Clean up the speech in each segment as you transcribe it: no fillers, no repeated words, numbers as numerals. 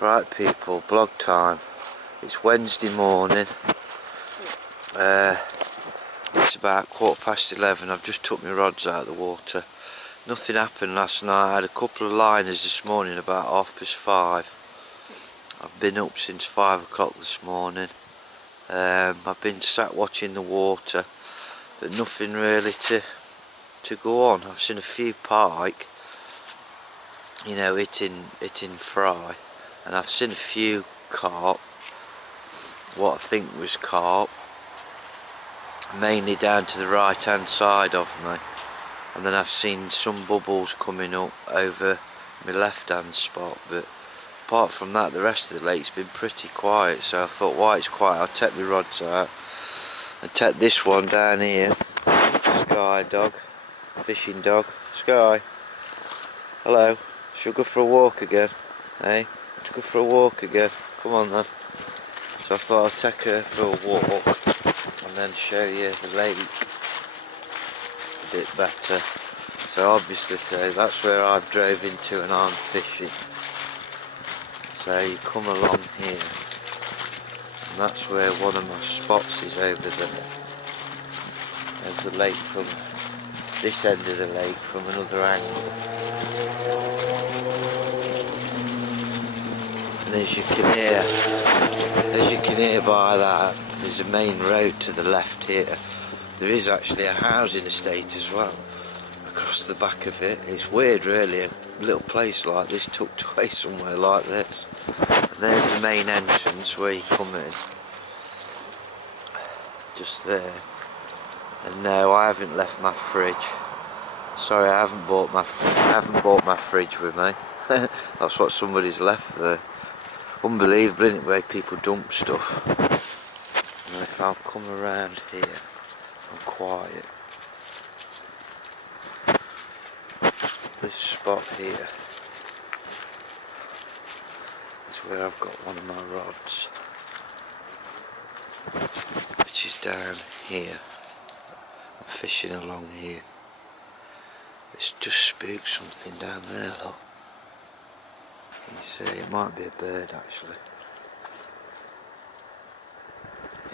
Right people, blog time. It's Wednesday morning. It's about 11:15. I've just took my rods out of the water. Nothing happened last night. I had a couple of liners this morning about 5:30. I've been up since 5 o'clock this morning. I've been sat watching the water, but nothing really to go on. I've seen a few pike, you know, hitting fry, and I've seen a few carp, what I think was carp, mainly down to the right hand side of me, and then I've seen some bubbles coming up over my left hand spot, but apart from that the rest of the lake's been pretty quiet. So I thought, why it's quiet, I'll take my rods out and take this one down here. Sky dog, fishing dog. Sky, hello, should we go for a walk again? Hey, let's go for a walk again, come on then. So I thought I'd take her for a walk and then show you the lake a bit better. So obviously that's where I've drove into and I'm fishing. So you come along here, and that's where one of my spots is over there. There's the lake from this end of the lake from another angle. And as you can hear by that, there's a main road to the left here. There is actually a housing estate as well across the back of it. It's weird really, a little place like this tucked away somewhere like this. And there's the main entrance where you come in, just there. And no, I haven't left my fridge. Sorry, I haven't bought my fridge with me. That's what somebody's left there. Unbelievable, isn't it, where people dump stuff. And if I'll come around here, I'm quiet. This spot here is where I've got one of my rods, which is down here. I'm fishing along here. It's just spooked something down there, look. Can you see? It might be a bird actually.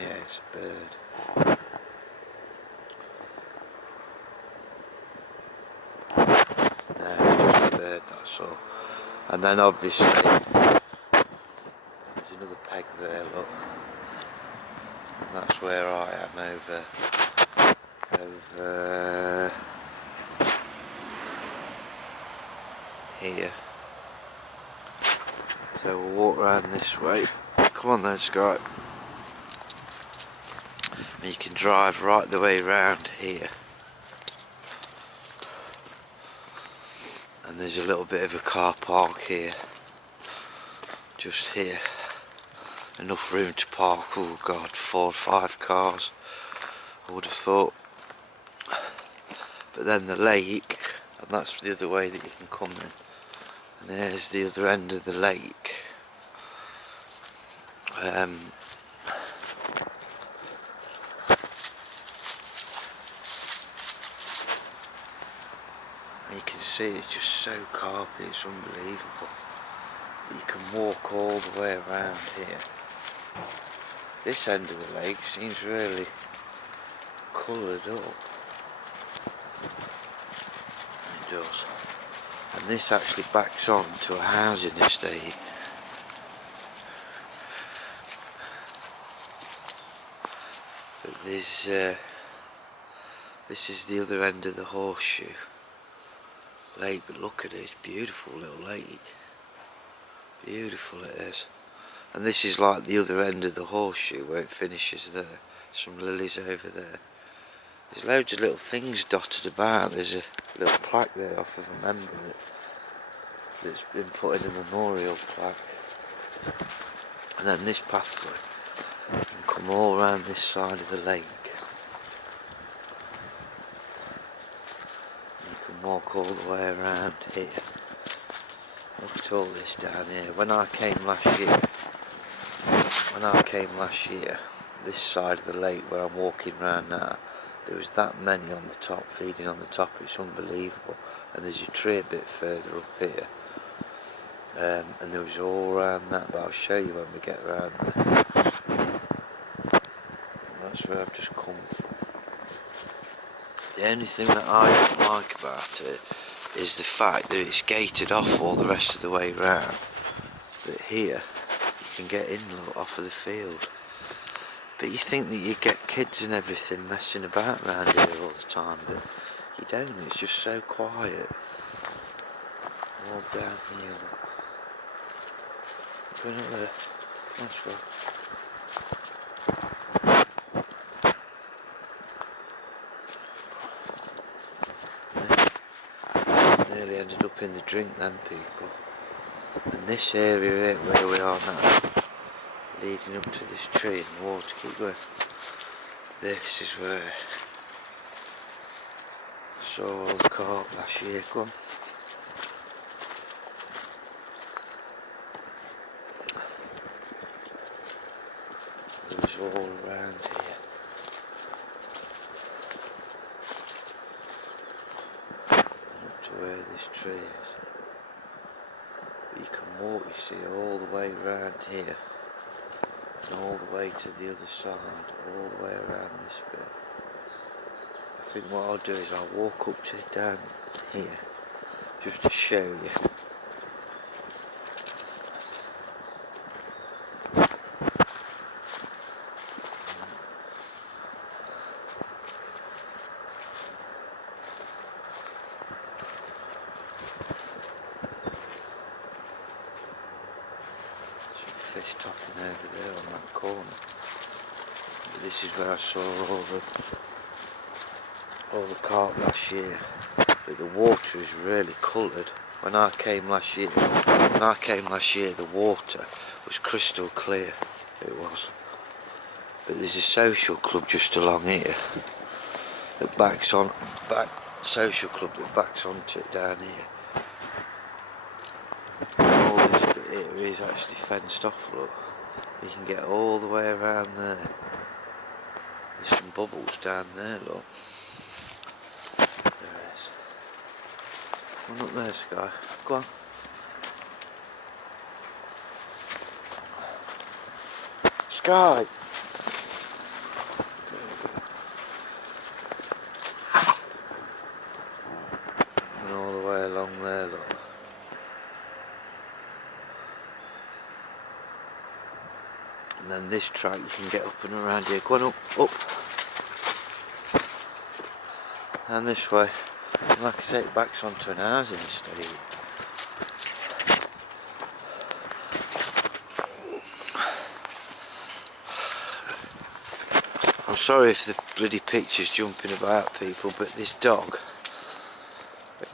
Yeah, it's a bird. No, it's just a bird, that's all. And then obviously there's another peg there, look. And that's where I am over here. So we'll walk around this way. Come on then, Sky. And you can drive right the way around here. And there's a little bit of a car park here. Just here. Enough room to park, oh god, 4 or 5 cars, I would have thought. But then the lake, and that's the other way that you can come in. And there's the other end of the lake. You can see it's just so carpy, it's unbelievable. You can walk all the way around here. This end of the lake seems really coloured up. It does. And this actually backs on to a housing estate. But there's this is the other end of the horseshoe lake, but look at it, it's a beautiful little lake. Beautiful it is. And this is like the other end of the horseshoe where it finishes there. Some lilies over there. There's loads of little things dotted about. There's a little plaque there off of a member that's been put in a memorial plaque. And then this pathway can come all around this side of the lake. You can walk all the way around here. Look at all this down here. When I came last year, this side of the lake where I'm walking around now, there was that many on the top, feeding on the top. It's unbelievable. And there's a tree a bit further up here. and there was all around that, but I'll show you when we get around there. That's where I've just come from. The only thing that I don't like about it is the fact that it's gated off all the rest of the way round, but here you can get in off of the field. But you think that you get kids and everything messing about around here all the time, but you don't. It's just so quiet. All down here. Going up there. That's right. Nearly ended up in the drink then, people. And this area here where we are now, leading up to this tree and the water keep going. This is where I saw all the carp last year. Go on. It was all around here. And up to where this tree is. But you can walk, you see, all the way around here. And all the way to the other side, all the way around this bit. I think what I'll do is I'll walk up to down here, just to show you. Fish topping over there on that corner. But this is where I saw all the carp last year. But the water is really coloured. When I came last year, the water was crystal clear. It was. But there's a social club just along here that social club that backs onto it down here. All this bit here is actually fenced off, look. You can get all the way around there. There's some bubbles down there, look. There is. Come up there, Sky. Go on. Sky! And all the way along there, look. And then this track you can get up and around here. Go on up. And this way. And like I say, it backs onto an housing estate. I'm sorry if the bloody picture's jumping about, people, but this dog,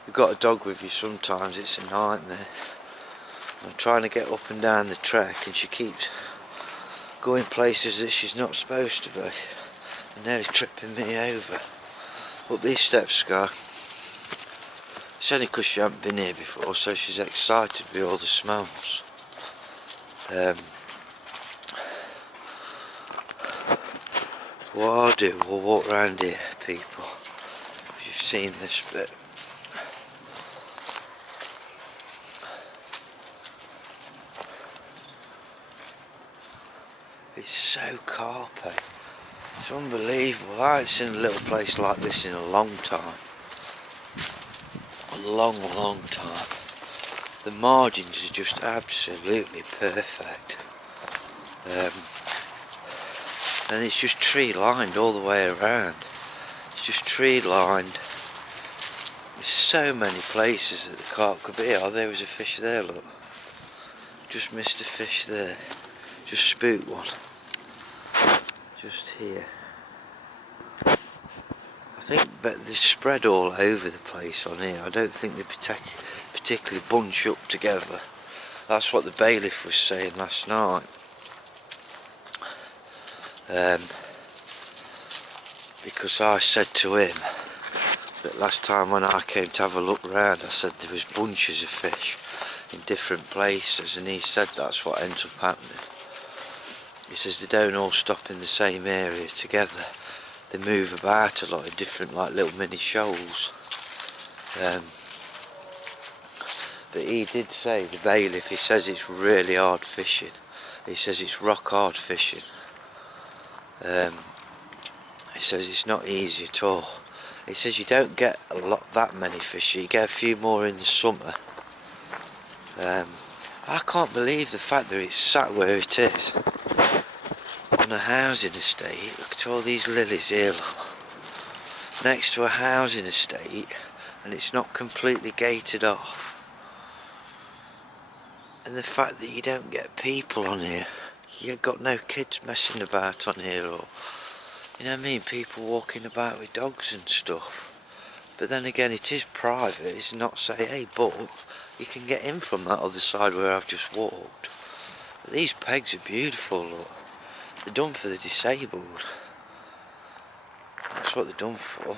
you've got a dog with you sometimes, it's a nightmare. I'm trying to get up and down the track and she keeps going places that she's not supposed to be and nearly tripping me over. Up these steps, Scar. It's only because she hasn't been here before, so she's excited with all the smells. What I'll do, we'll walk around here, people. You've seen this bit. It's so carpy. It's unbelievable. I haven't seen a little place like this in a long time. A long time. The margins are just absolutely perfect. And it's just tree lined all the way around. It's just tree lined. There's so many places that the carp could be. Oh, there was a fish there, look. Just missed a fish there. Just spooked one. Just here. I think but they're spread all over the place on here. I don't think they particularly bunch up together. That's what the bailiff was saying last night. Because I said to him that last time when I came to have a look around, I said there was bunches of fish in different places, and he said that's what ends up happening. He says they don't all stop in the same area together. They move about a lot in different, like, little mini shoals. But he did say, the bailiff, he says it's really hard fishing. He says it's rock hard fishing. He says it's not easy at all. He says you don't get that many fish, you get a few more in the summer. I can't believe the fact that it's sat where it is, on a housing estate. Look at all these lilies here, next to a housing estate, and it's not completely gated off. And the fact that you don't get people on here, you've got no kids messing about on here, or, you know what I mean, people walking about with dogs and stuff. But then again, it is private, it's not say, hey, but you can get in from that other side where I've just walked. But these pegs are beautiful, look. They're done for the disabled. That's what they're done for.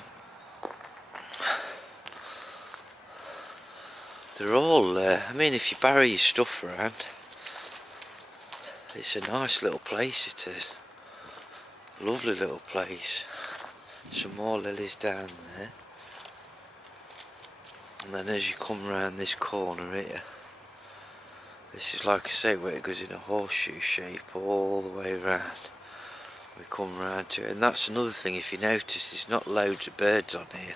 They're all, I mean, if you bury your stuff around, it's a nice little place, it is. Lovely little place. Some more lilies down there. And then as you come round this corner here, this is, like I say, where it goes in a horseshoe shape all the way around. We come round to it, and that's another thing, if you notice, there's not loads of birds on here.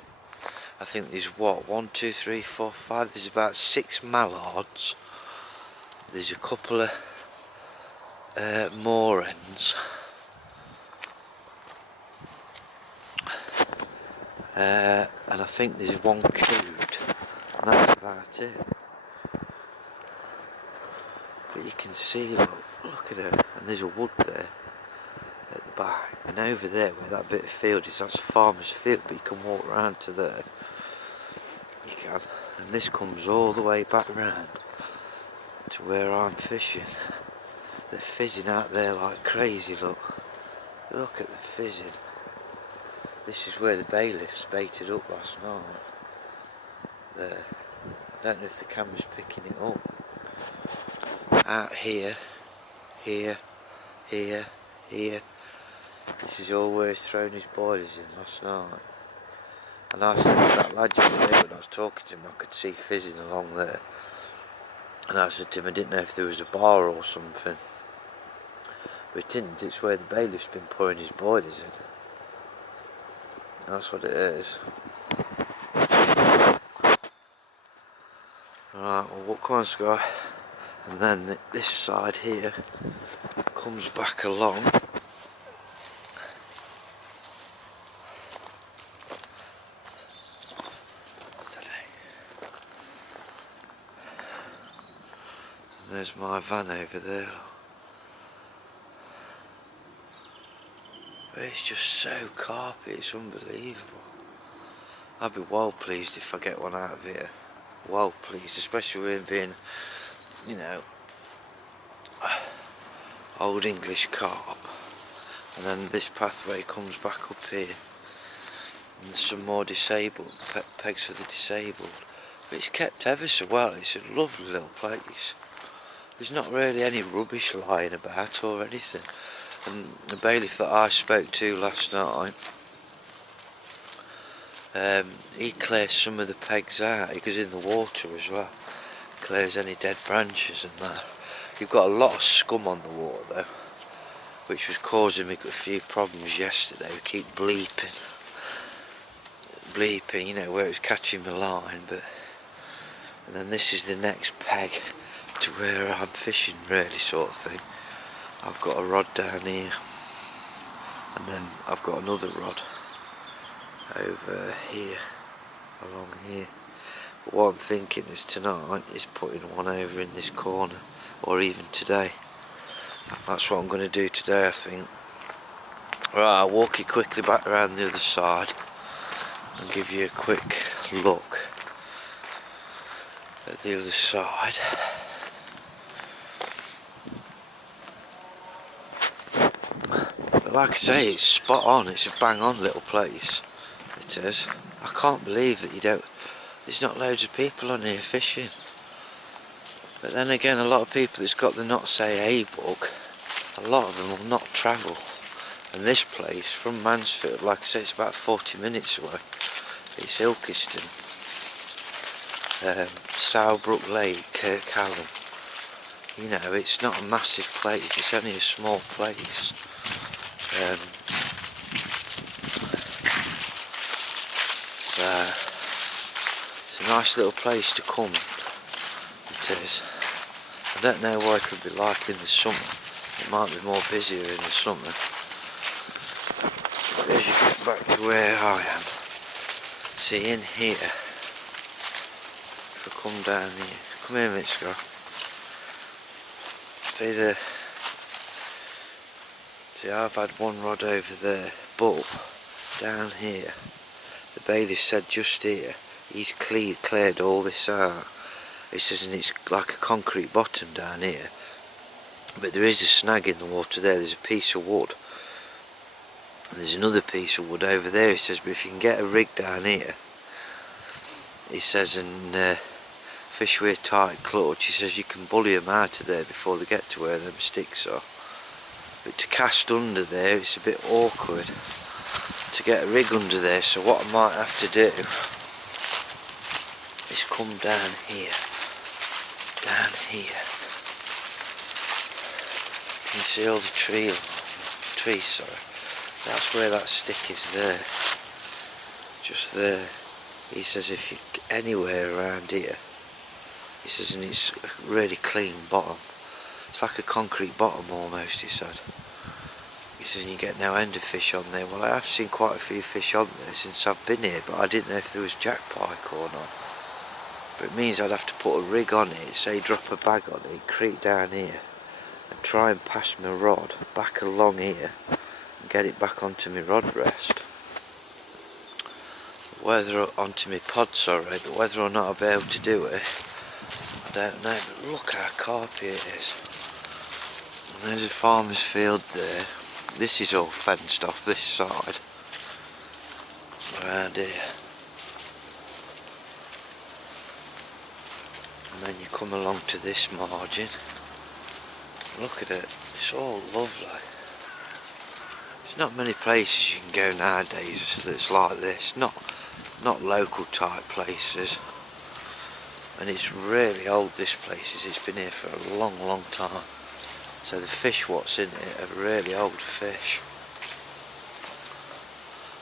I think there's what, 1, 2, 3, 4, 5, there's about 6 mallards. There's a couple of moor hens. And I think there's 1 coot, and that's about it. But you can see, look at it, and there's a wood there at the back, and over there where that bit of field is, that's a farmer's field, but you can walk round to there. You can, and this comes all the way back round to where I'm fishing. They're fizzing out there like crazy, look at the fizzing. This is where the bailiffs baited up last night. There, I don't know if the camera's picking it up. Out here, here, here, here. This is all where he's thrown his boilers in last night. And I said to that lad yesterday when I was talking to him, I could see fizzing along there. And I said to him, I didn't know if there was a bar or something. But it didn't, it's where the bailiff's been pouring his boilers in. And that's what it is. Right, well, come on, Sky. And then this side here comes back along. And there's my van over there. But it's just so carpy, it's unbelievable. I'd be well pleased if I get one out of here. Well pleased, especially with it being, you know, old English carp. And then this pathway comes back up here. And there's some more disabled, pegs for the disabled. But it's kept ever so well, it's a lovely little place. There's not really any rubbish lying about or anything. And the bailiff that I spoke to last night, he clears some of the pegs out. He goes in the water as well, clears any dead branches and that. You've got a lot of scum on the water though, which was causing me a few problems yesterday. We keep bleeping, you know, where it's catching the line. But and then this is the next peg to where I'm fishing, really, sort of thing. I've got a rod down here, and then I've got another rod over here, along here. But what I'm thinking is tonight is putting one over in this corner, or even today. That's what I'm going to do today, I think. Right, I'll walk you quickly back around the other side and give you a quick look at the other side. But like I say, it's spot on, it's a bang on little place. It is. I can't believe that there's not loads of people on here fishing. But then again, a lot of people that's got the not say a book, a lot of them will not travel. And this place, from Mansfield, like I say, it's about 40 minutes away. It's Ilkeston. Sowerbrook Lake, Kirk halam. You know, it's not a massive place, it's only a small place. It's a nice little place to come, it is. I don't know what it could be like in the summer. It might be more busier in the summer. But as you get back to where I am, see in here, if I come down here, come here mate Scott. See there, see I've had one rod over there, but down here, the bailiff said just here, he's cleared all this out. He says, and it's like a concrete bottom down here, but there is a snag in the water there. There's a piece of wood, and there's another piece of wood over there. He says, but if you can get a rig down here, he says, and fish with a tight clutch, he says you can bully them out of there before they get to where them sticks are. But to cast under there, it's a bit awkward to get a rig under there. So what I might have to do is come down here. Down here. Can you see all the trees, sorry. That's where that stick is there. Just there. He says if you anywhere around here, he says, and it's a really clean bottom. It's like a concrete bottom almost, he said. He says, and you get no end of fish on there. Well, I have seen quite a few fish on there since I've been here, but I didn't know if there was jack pike or not. But it means I'd have to put a rig on it, say drop a bag on it, creep down here, and try and pass my rod back along here, and get it back onto my rod rest. Whether onto my pod, sorry, but whether or not I'll be able to do it, I don't know. But look how carpy it is. And there's a farmer's field there. This is all fenced off this side, around here. And then you come along to this margin. Look at it, it's all lovely. There's not many places you can go nowadays that's like this, not local type places. And it's really old, this place is. It's been here for a long time. So the fish what's in it are really old fish.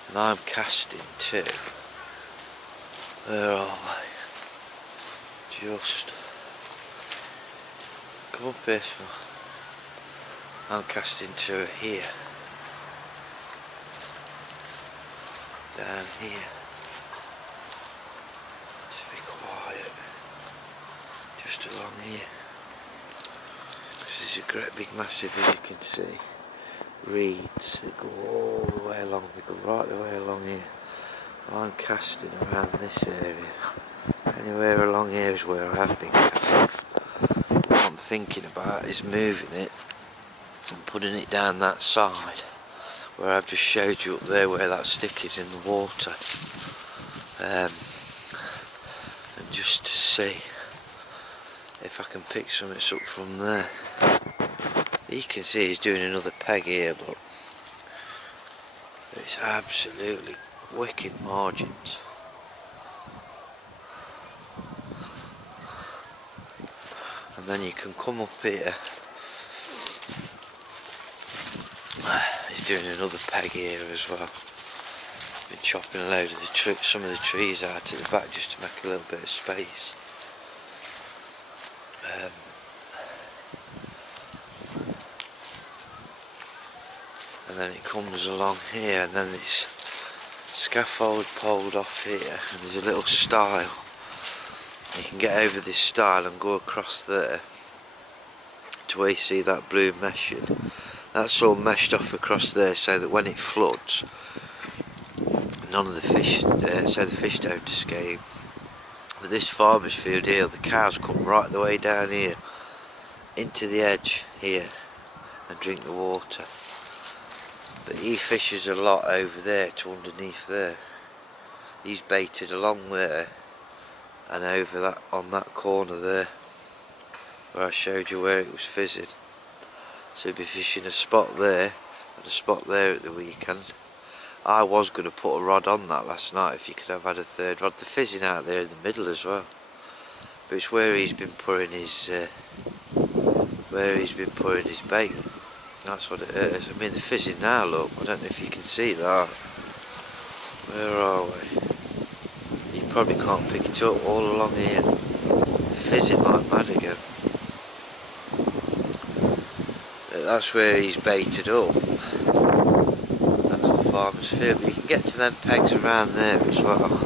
And I'm casting too. Where are they? Just come up here, so I'm casting to here, down here. Let's be quiet, just along here, because there's a great big massive, as you can see, reeds that go all the way along. They go right the way along here. Well, I'm casting around this area. Anywhere along here is where I have been casting. What I'm thinking about is moving it and putting it down that side where I've just showed you up there where that stick is in the water, and just to see if I can pick something up from there. You can see he's doing another peg here, look. It's absolutely wicked margins. And then you can come up here. He's doing another peg here as well. Been chopping a load of some of the trees out to the back just to make a little bit of space. And then it comes along here, and then it's scaffold poled off here, and there's a little stile. You can get over this stile and go across there to where you see that blue meshing. That's all meshed off across there so that when it floods, none of the fish, so the fish don't escape. But this farmer's field here, the cows come right the way down here into the edge here and drink the water. But he fishes a lot over there to underneath there. He's baited along there and over that, on that corner there where I showed you where it was fizzing. So he'll be fishing a spot there and a spot there at the weekend. I was going to put a rod on that last night if you could have had a third rod. The fizzing out there in the middle as well. but it's where he's been putting his bait. That's what it is. I mean, they're fizzing now, look. I don't know if you can see that. Where are we? You probably can't pick it up all along here. They're fizzing like mad again. That's where he's baited up. That's the farmer's field. But you can get to them pegs around there as well.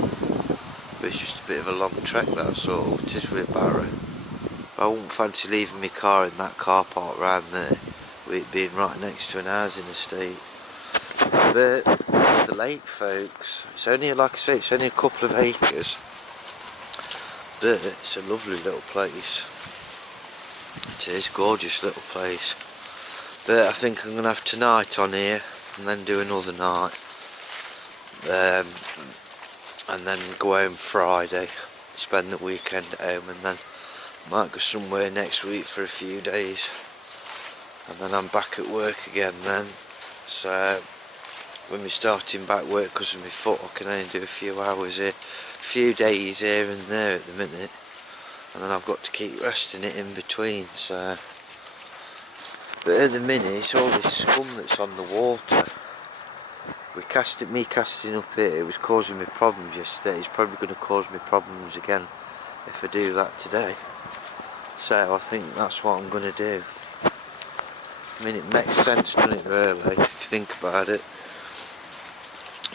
But it's just a bit of a long trek, that sort of. It is with barrow. I wouldn't fancy leaving my car in that car park round there, with it being right next to an housing estate. But the lake, folks, it's only, like I say, it's only a couple of acres, but it's a lovely little place. It is a gorgeous little place. But I think I'm going to have tonight on here, and then do another night, and then go home Friday, spend the weekend at home, and then might go somewhere next week for a few days, and then I'm back at work again then. So when we're starting back work, because of my foot, I can only do a few hours here, a few days here and there at the minute, and then I've got to keep resting it in between. So, but at the minute it's all this scum that's on the water. Me casting up here, it was causing me problems yesterday. It's probably going to cause me problems again if I do that today. So I think that's what I'm going to do. I mean, it makes sense, doesn't it, really, if you think about it.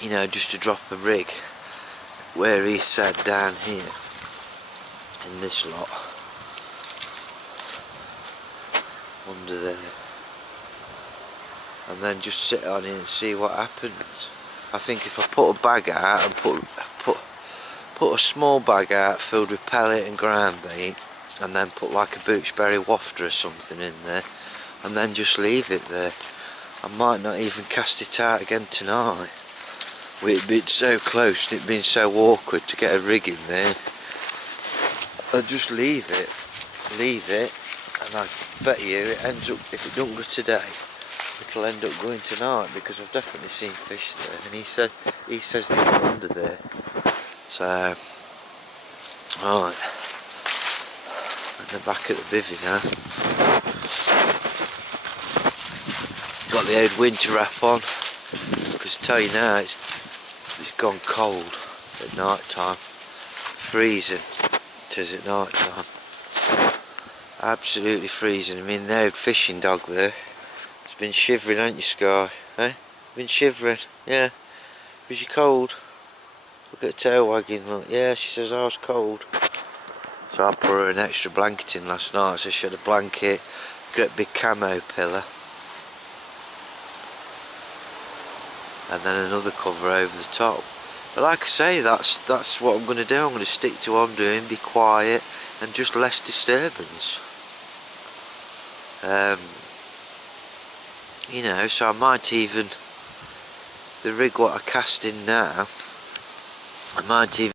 You know, just to drop a rig where he said down here in this lot, under there, and then just sit on it and see what happens. I think if I put a bag out and put a small bag out filled with pellet and ground bait, and then put like a boochberry wafter or something in there, and then just leave it there, I might not even cast it out again tonight. With it being so close and it being so awkward to get a rig in there, I'll just leave it, and I bet you it ends up, if it don't go today, it'll end up going tonight, because I've definitely seen fish there, and he says they go under there. So, right, and they're back at the bivvy now. Got the old winter wrap on, because I tell you now, it's gone cold at night time. Freezing it is at night time. Absolutely freezing. I mean, the old fishing dog there, it's been shivering, ain't you, Sky? Eh? Been shivering, yeah. Was you cold? Look at the tail wagging, look. Yeah, she says I was cold. So I put her an extra blanket in last night, so she had a blanket, great big camo pillow, and then another cover over the top. But like I say, that's what I'm going to do. I'm going to stick to what I'm doing, be quiet, and just less disturbance. You know, so I might even, the rig what I cast in now, I might even